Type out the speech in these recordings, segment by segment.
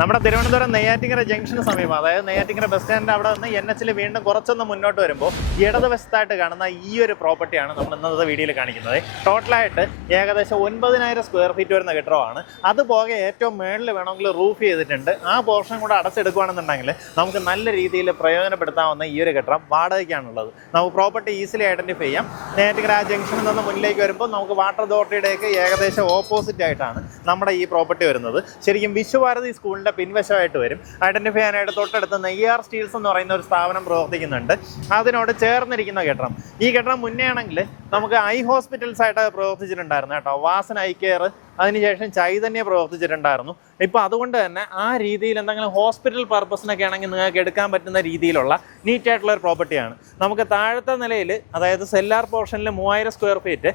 നമ്മുടെ തിരുവനന്തപുരം നെയ്യാറ്റിങ്കര ജംഗ്ഷന് സമീപം, അതായത് നെയ്യാറ്റിങ്കര ബസ് സ്റ്റാൻഡിൻ്റെ അവിടെ നിന്ന് NH വീണ്ടും കുറച്ചൊന്ന് മുന്നോട്ട് വരുമ്പോൾ ഇടതുവശത്തായിട്ട് കാണുന്ന ഈ ഒരു പ്രോപ്പർട്ടിയാണ് നമ്മൾ ഇന്നത്തെ വീഡിയോയിൽ കാണിക്കുന്നത്. ടോട്ടലായിട്ട് ഏകദേശം 9,000 സ്ക്വയർ ഫീറ്റ് വരുന്ന കെട്ടിടമാണ്. അതുപോകെ ഏറ്റവും മേളിൽ വേണമെങ്കിൽ റൂഫ് ചെയ്തിട്ടുണ്ട്. ആ പോർഷൻ കൂടെ അടച്ചെടുക്കുകയാണെന്നുണ്ടെങ്കിൽ നമുക്ക് നല്ല രീതിയിൽ പ്രയോജനപ്പെടുത്താവുന്ന ഈ ഒരു കെട്ടിടം വാടകയ്ക്കാണുള്ളത്. നമുക്ക് പ്രോപ്പർട്ടി ഈസിലി ഐഡൻറ്റിഫൈ ചെയ്യാം. നെയ്യാറ്റിങ്കര ആ ജംഗ്ഷനിൽ നിന്ന് മുന്നിലേക്ക് വരുമ്പോൾ നമുക്ക് വാട്ടർ അതോറിറ്റിയുടെയൊക്കെ ഏകദേശം ഓപ്പോസിറ്റ് ആയിട്ടാണ് നമ്മുടെ ഈ പ്രോപ്പർട്ടി വരുന്നത്. ശരിക്കും വിശ്വഭാരതി സ്കൂളിൻ്റെ പിൻവശമായിട്ട് വരും. ഐഡന്റിഫൈ ചെയ്യാനായിട്ട് തൊട്ടടുത്ത് നെയ്യാർ സ്റ്റീൽസ് എന്ന് പറയുന്ന ഒരു സ്ഥാപനം പ്രവർത്തിക്കുന്നുണ്ട്. അതിനോട് ചേർന്നിരിക്കുന്ന കെട്ടിടം. ഈ കെട്ടിടം മുന്നേ ആണെങ്കിൽ നമുക്ക് ഐ ഹോസ്പിറ്റൽസ് ആയിട്ട് പ്രവർത്തിച്ചിട്ടുണ്ടായിരുന്നു കേട്ടോ. വാസൻ ഐ കെയർ, അതിനുശേഷം ചൈതന്യ പ്രവർത്തിച്ചിട്ടുണ്ടായിരുന്നു. ഇപ്പോൾ അതുകൊണ്ട് തന്നെ ആ രീതിയിൽ എന്തെങ്കിലും ഹോസ്പിറ്റൽ പർപ്പസിനൊക്കെ ആണെങ്കിൽ നിങ്ങൾക്ക് എടുക്കാൻ പറ്റുന്ന രീതിയിലുള്ള നീറ്റായിട്ടുള്ള ഒരു പ്രോപ്പർട്ടിയാണ്. നമുക്ക് താഴത്തെ നിലയിൽ, അതായത് സെല്ലാർ പോർഷനിൽ 3000 സ്ക്വയർ ഫീറ്റ്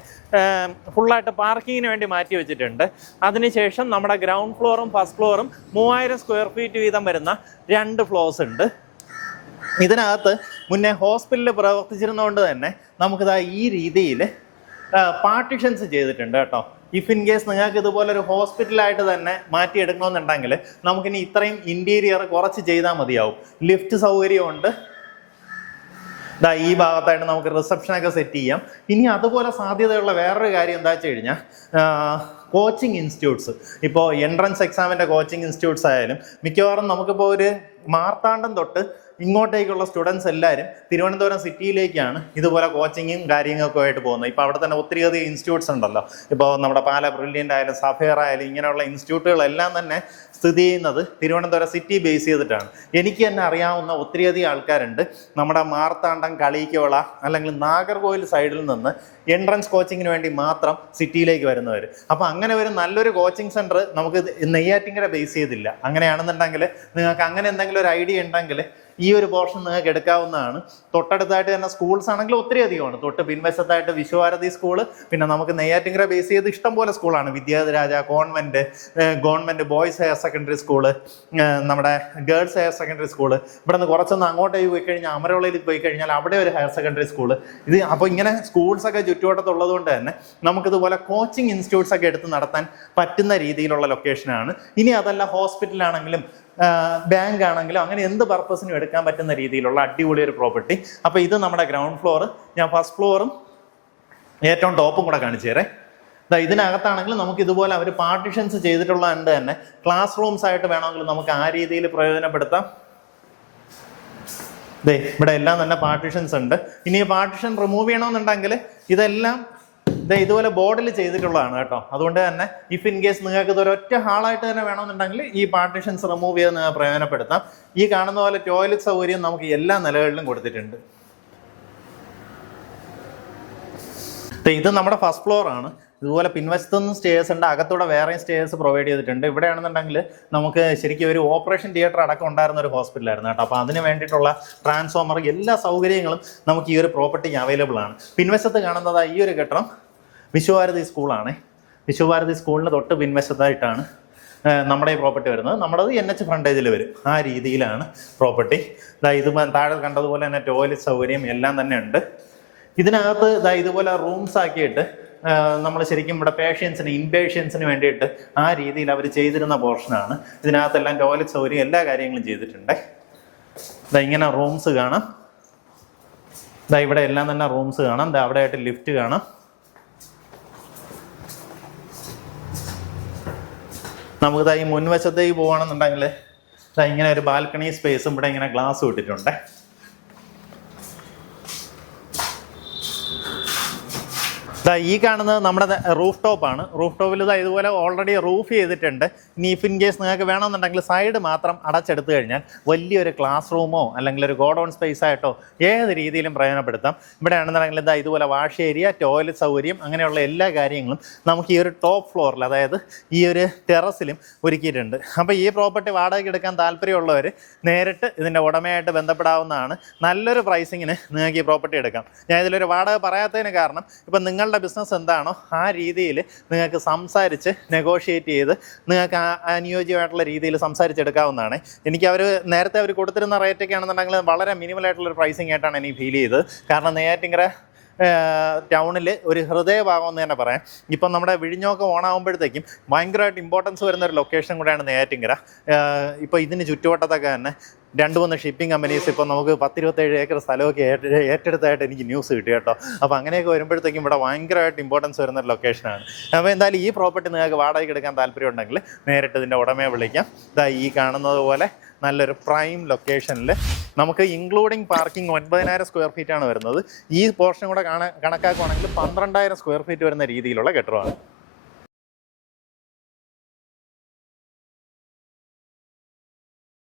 ഫുള്ളായിട്ട് പാർക്കിങ്ങിന് വേണ്ടി മാറ്റി വെച്ചിട്ടുണ്ട്. അതിനുശേഷം നമ്മുടെ ഗ്രൗണ്ട് ഫ്ലോറും ഫസ്റ്റ് ഫ്ലോറും 3000 സ്ക്വയർ ഫീറ്റ് വീതം വരുന്ന 2 ഫ്ലോർസ് ഉണ്ട്. ഇതിനകത്ത് മുന്നേ ഹോസ്പിറ്റലിൽ പ്രവർത്തിച്ചിരുന്നതുകൊണ്ട് തന്നെ നമുക്കിതാ ഈ രീതിയിൽ പാർട്ടിഷൻസ് ചെയ്തിട്ടുണ്ട് കേട്ടോ. ഇഫ് ഇൻ കേസ് നിങ്ങൾക്ക് ഇതുപോലൊരു ഹോസ്പിറ്റലായിട്ട് തന്നെ മാറ്റിയെടുക്കണമെന്നുണ്ടെങ്കിൽ നമുക്കിനി ഇത്രയും ഇൻറ്റീരിയർ കുറച്ച് ചെയ്താൽ മതിയാവും. ലിഫ്റ്റ് സൗകര്യമുണ്ട്. ഈ ഭാഗത്തായിട്ട് നമുക്ക് റിസപ്ഷനൊക്കെ സെറ്റ് ചെയ്യാം. ഇനി അതുപോലെ സാധ്യതയുള്ള വേറൊരു കാര്യം എന്താ വെച്ച് കഴിഞ്ഞാൽ, കോച്ചിങ് ഇൻസ്റ്റിറ്റ്യൂട്ട്സ്. ഇപ്പോൾ എൻട്രൻസ് എക്സാമിൻ്റെ കോച്ചിങ് ഇൻസ്റ്റിറ്റ്യൂട്ട്സ് ആയാലും മിക്കവാറും നമുക്കിപ്പോൾ ഒരു മാർത്താണ്ഡം തൊട്ട് ഇങ്ങോട്ടേക്കുള്ള സ്റ്റുഡൻസ് എല്ലാവരും തിരുവനന്തപുരം സിറ്റിയിലേക്കാണ് ഇതുപോലെ കോച്ചിങ്ങും കാര്യങ്ങളൊക്കെ ആയിട്ട് പോകുന്നത്. ഇപ്പോൾ അവിടെ തന്നെ ഒത്തിരിയധികം ഇൻസ്റ്റിറ്റ്യൂട്ട്സ് ഉണ്ടല്ലോ. ഇപ്പോൾ നമ്മുടെ പാല ബ്രില്യൻ്റ് ആയാലും സഫയർ ആയാലും ഇങ്ങനെയുള്ള ഇൻസ്റ്റിറ്റ്യൂട്ടുകളെല്ലാം തന്നെ സ്ഥിതി ചെയ്യുന്നത് തിരുവനന്തപുരം സിറ്റി ബേസ് ചെയ്തിട്ടാണ്. എനിക്ക് തന്നെ അറിയാവുന്ന ഒത്തിരിയധികം ആൾക്കാരുണ്ട് നമ്മുടെ മാർത്താണ്ഡം, കളിക്കോള അല്ലെങ്കിൽ നാഗർകോവിൽ സൈഡിൽ നിന്ന് എൻട്രൻസ് കോച്ചിങ്ങിന് വേണ്ടി മാത്രം സിറ്റിയിലേക്ക് വരുന്നവർ. അപ്പോൾ അങ്ങനെ ഒരു നല്ലൊരു കോച്ചിങ് സെൻറ്റർ നമുക്ക് നെയ്യാറ്റിങ്കര ബേസ് ചെയ്തില്ല. അങ്ങനെയാണെന്നുണ്ടെങ്കിൽ നിങ്ങൾക്ക് അങ്ങനെ എന്തെങ്കിലും ഒരു ഐഡിയ ഉണ്ടെങ്കിൽ ഈ ഒരു പോർഷൻ നിങ്ങൾക്ക് എടുക്കാവുന്നതാണ്. തൊട്ടടുത്തായിട്ട് തന്നെ സ്കൂൾസ് ആണെങ്കിൽ ഒത്തിരി അധികമാണ്. തൊട്ട് പിൻവശത്തായിട്ട് വിശ്വഭാരതി സ്കൂള്, പിന്നെ നമുക്ക് നെയ്യാറ്റിങ്കര ബേസ് ചെയ്ത് ഇഷ്ടംപോലെ സ്കൂളാണ്. Vidyadhiraja, government boys higher secondary school, നമ്മുടെ ഗേൾസ് ഹയർ സെക്കൻഡറി സ്കൂള്. ഇവിടെ നിന്ന് കുറച്ചൊന്ന് അങ്ങോട്ടേക്ക് പോയി കഴിഞ്ഞാൽ അമരവളയിൽ പോയി കഴിഞ്ഞാൽ അവിടെ ഒരു ഹയർ സെക്കൻഡറി സ്കൂള്. ഇത് അപ്പോൾ ഇങ്ങനെ സ്കൂൾസൊക്കെ ചുറ്റുവട്ടത്തുള്ളത് കൊണ്ട് തന്നെ നമുക്കിതുപോലെ കോച്ചിങ് ഇൻസ്റ്റിറ്റ്യൂട്ട്സ് ഒക്കെ എടുത്ത് നടത്താൻ പറ്റുന്ന രീതിയിലുള്ള ലൊക്കേഷനാണ്. ഇനി അതല്ല ഹോസ്പിറ്റലാണെങ്കിലും ബാങ്ക് ആണെങ്കിലും അങ്ങനെ എന്ത് പർപ്പസിനും എടുക്കാൻ പറ്റുന്ന രീതിയിലുള്ള അടിപൊളി ഒരു പ്രോപ്പർട്ടി. അപ്പോൾ ഇത് നമ്മുടെ ഗ്രൗണ്ട് ഫ്ലോർ. ഞാൻ ഫസ്റ്റ് ഫ്ലോറും ഏറ്റവും ടോപ്പും കൂടെ കാണിച്ചു തരേ. ഇതിനകത്താണെങ്കിൽ നമുക്ക് ഇതുപോലെ അവർ പാർട്ടിഷൻസ് ചെയ്തിട്ടുള്ളതുകൊണ്ട് തന്നെ ക്ലാസ് റൂംസ് ആയിട്ട് വേണമെങ്കിൽ നമുക്ക് ആ രീതിയിൽ പ്രയോജനപ്പെടുത്താം. ഇവിടെ എല്ലാം തന്നെ പാർട്ടിഷൻസ് ഉണ്ട്. ഇനി പാർട്ടിഷൻ റിമൂവ് ചെയ്യണമെന്നുണ്ടെങ്കിൽ ഇതെല്ലാം ഇതുപോലെ ബോർഡിൽ ചെയ്തിട്ടുള്ളതാണ് കേട്ടോ. അതുകൊണ്ട് തന്നെ ഇഫ് ഇൻ കേസ് നിങ്ങൾക്ക് ഇതൊരൊറ്റ ഹാളായിട്ട് തന്നെ വേണമെന്നുണ്ടെങ്കിൽ ഈ പാർട്ടിഷൻസ് റിമൂവ് ചെയ്ത് നിങ്ങൾക്ക് പ്രയോജനപ്പെടുത്താം. ഈ കാണുന്ന പോലെ ടോയ്ലറ്റ് സൗകര്യം നമുക്ക് എല്ലാ നിലകളിലും കൊടുത്തിട്ടുണ്ട്. ഇത് നമ്മുടെ ഫസ്റ്റ് ഫ്ലോർ ആണ്. ഇതുപോലെ പിൻവശത്തുനിന്ന് സ്റ്റേഴ്സ് ഉണ്ട്, അകത്തൂടെ വേറെയും സ്റ്റേഴ്സ് പ്രൊവൈഡ് ചെയ്തിട്ടുണ്ട്. ഇവിടെയാണെന്നുണ്ടെങ്കിൽ നമുക്ക് ശരിക്കും ഒരു ഓപ്പറേഷൻ തിയേറ്റർ അടക്കം ഉണ്ടായിരുന്ന ഒരു ഹോസ്പിറ്റലായിരുന്നു കേട്ടോ. അപ്പോൾ അതിന് വേണ്ടിയിട്ടുള്ള ട്രാൻസ്ഫോമർ, എല്ലാ സൗകര്യങ്ങളും നമുക്ക് ഈ ഒരു പ്രോപ്പർട്ടിക്ക് അവൈലബിൾ ആണ്. പിൻവശത്ത് കാണുന്നത് ഈ ഒരു കെട്ടിടം വിശ്വഭാരതി സ്കൂളാണ്. വിശ്വഭാരതി സ്കൂളിന് തൊട്ട് പിൻവശത്തായിട്ടാണ് നമ്മുടെ ഈ പ്രോപ്പർട്ടി വരുന്നത്. നമ്മുടേത് NH ഫ്രണ്ടേജിൽ വരും. ആ രീതിയിലാണ് പ്രോപ്പർട്ടി. ഇത് താഴെ കണ്ടതുപോലെ തന്നെ ടോയ്ലറ്റ് സൗകര്യം എല്ലാം തന്നെ ഉണ്ട്. ഇതിനകത്ത് ഇതുപോലെ റൂംസ് ആക്കിയിട്ട് നമ്മൾ ശരിക്കും ഇവിടെ പേഷ്യൻസിന്, ഇൻപേഷ്യൻസിന് വേണ്ടിയിട്ട് ആ രീതിയിൽ അവർ ചെയ്തിരുന്ന പോർഷനാണ്. ഇതിനകത്തെല്ലാം ടോയ്ലറ്റ് സൗകര്യം എല്ലാ കാര്യങ്ങളും ചെയ്തിട്ടുണ്ട്. ഇങ്ങനെ റൂംസ് കാണാം. ഇവിടെ എല്ലാം തന്നെ റൂംസ് കാണാം. അവിടെ ആയിട്ട് ലിഫ്റ്റ് കാണാം. നമുക്ക് ഈ മുൻവശത്തേക്ക് പോകുകയാണെന്നുണ്ടെങ്കിൽ ഇങ്ങനെ ഒരു ബാൽക്കണി സ്പേസും ഇവിടെ ഇങ്ങനെ ഗ്ലാസ് ഇട്ടിട്ടുണ്ട്. ഈ കാണുന്നത് നമ്മുടെ റൂഫ് ടോപ്പാണ്. റൂഫ് ടോപ്പിൽ ഇതുപോലെ ഓൾറെഡി റൂഫ് ചെയ്തിട്ടുണ്ട്. ഇനി ഇഫ് ഇൻ കേസ് നിങ്ങൾക്ക് വേണമെന്നുണ്ടെങ്കിൽ സൈഡ് മാത്രം അടച്ചെടുത്തു കഴിഞ്ഞാൽ വലിയൊരു ക്ലാസ് റൂമോ അല്ലെങ്കിൽ ഒരു ഗോഡൗൺ സ്പേസ് ആയിട്ടോ ഏത് രീതിയിലും പ്രയോജനപ്പെടുത്താം. ഇവിടെ ആണെന്നുണ്ടെങ്കിൽ ഇതുപോലെ വാഷ് ഏരിയ, ടോയ്ലറ്റ് സൗകര്യം, അങ്ങനെയുള്ള എല്ലാ കാര്യങ്ങളും നമുക്ക് ഈ ഒരു ടോപ്പ് ഫ്ലോറിൽ, അതായത് ഈ ഒരു ടെറസിലും ഒരുക്കിയിട്ടുണ്ട്. അപ്പോൾ ഈ പ്രോപ്പർട്ടി വാടകയ്ക്ക് എടുക്കാൻ താല്പര്യമുള്ളവർ നേരിട്ട് ഇതിൻ്റെ ഉടമയായിട്ട് ബന്ധപ്പെടാവുന്നതാണ്. നല്ലൊരു പ്രൈസിങ്ങിന് നിങ്ങൾക്ക് ഈ പ്രോപ്പർട്ടി എടുക്കാം. ഞാൻ ഇതിലൊരു വാടക പറയാത്തതിന് കാരണം ഇപ്പം നിങ്ങളുടെ ബിസിനസ് എന്താണോ ആ രീതിയിൽ നിങ്ങൾക്ക് സംസാരിച്ച് നെഗോഷിയേറ്റ് ചെയ്ത് നിങ്ങൾക്ക് അനുയോജ്യമായിട്ടുള്ള രീതിയിൽ സംസാരിച്ചെടുക്കാവുന്നതാണ്. എനിക്ക് നേരത്തെ അവർ കൊടുത്തിരുന്ന റേറ്റൊക്കെ ആണെന്നുണ്ടെങ്കിൽ വളരെ മിനിമലായിട്ടുള്ളൊരു പ്രൈസിങ് ആയിട്ടാണ് എനിക്ക് ഫീൽ ചെയ്തത്. കാരണം നെയ്യാറ്റിങ്കര ടൗണിൽ ഒരു ഹൃദയഭാഗം എന്ന് തന്നെ പറയാം. ഇപ്പം നമ്മുടെ വിഴിഞ്ഞമൊക്കെ ഓണാകുമ്പോഴത്തേക്കും ഭയങ്കരമായിട്ട് ഇമ്പോർട്ടൻസ് വരുന്ന ഒരു ലൊക്കേഷൻ കൂടെയാണ് നെയ്യാറ്റിൻകര. ഇപ്പോൾ ഇതിന് ചുറ്റുവട്ടത്തൊക്കെ തന്നെ 2-3 ഷിപ്പിംഗ് കമ്പനീസ് ഇപ്പോൾ നമുക്ക് 10-27 ഏക്കർ സ്ഥലമൊക്കെ ഏറ്റെടുത്തായിട്ട് എനിക്ക് ന്യൂസ് കിട്ടി കേട്ടോ. അപ്പോൾ അങ്ങനെയൊക്കെ വരുമ്പോഴത്തേക്കും ഇവിടെ ഭയങ്കരമായിട്ട് ഇമ്പോർട്ടൻസ് വരുന്ന ഒരു ലൊക്കേഷനാണ്. അപ്പോൾ എന്തായാലും ഈ പ്രോപ്പർട്ടി നിങ്ങൾക്ക് വാടകയ്ക്ക് എടുക്കാൻ താല്പര്യം ഉണ്ടെങ്കിൽ നേരിട്ട് ഇതിൻ്റെ ഉടമയെ വിളിക്കാം. ഇതാ ഈ കാണുന്നത് പോലെ നല്ലൊരു പ്രൈം ലൊക്കേഷനിൽ നമുക്ക് ഇൻക്ലൂഡിങ് പാർക്കിംഗ് 9,000 സ്ക്വയർ ഫീറ്റാണ് വരുന്നത്. ഈ പോർഷൻ കൂടെ കണക്കാക്കുവാണെങ്കിൽ 12,000 സ്ക്വയർ ഫീറ്റ് വരുന്ന രീതിയിലുള്ള കെട്ടിടമാണ്.